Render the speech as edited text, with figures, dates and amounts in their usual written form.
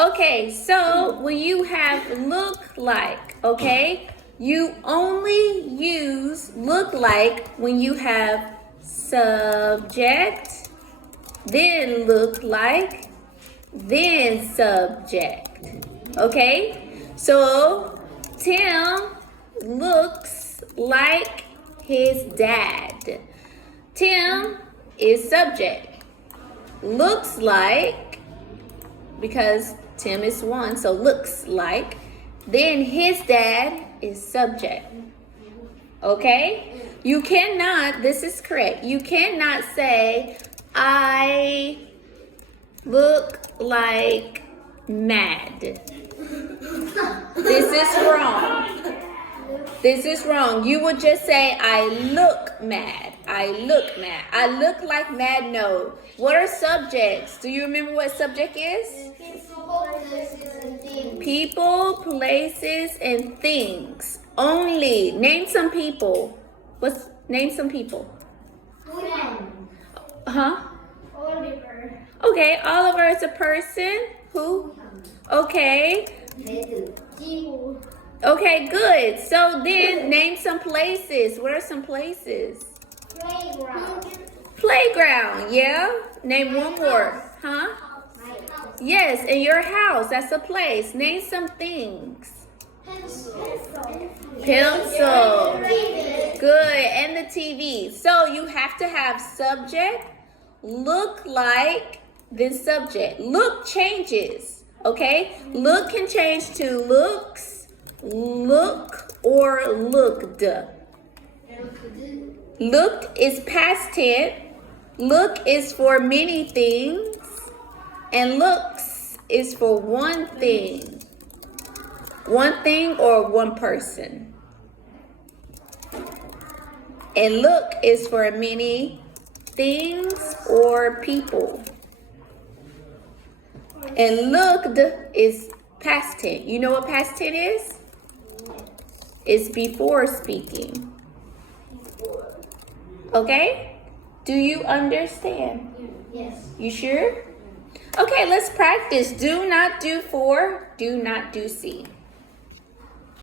Okay, so when you have look like, okay, you only use look like when you have subject, then look like, then subject. Okay, so Tim looks like his dad. Tim is subject. Looks like, because Tim is one, so looks like. Then his dad is subject. Okay? You cannot, this is correct, you cannot say, I look like mad. This is wrong. This is wrong. You would just say, I look mad. I look mad. I look like mad. No. What are subjects? Do you remember what subject is? People, places, and things. People, places, and things. Only. Name some people. Name some people? Friend. Huh? Oliver. Okay, Oliver is a person. Who? Okay. Jiwoo. Okay, good. So then name some places. What are some places? Playground. Playground, yeah? Name one more. Huh? My house. Yes, in your house. That's a place. Name some things. Pencil. Pencil. Good. And the TV. So you have to have subject, look like, then subject. Look changes. Okay? Look can change to looks, look, or looked. Looked is past tense. Look is for many things. And looks is for one thing. One thing or one person. And look is for many things or people. And looked is past tense. You know what past tense is? It's before speaking. Okay? Do you understand? Yes. You sure? Okay, let's practice. Do not do for, do not do see.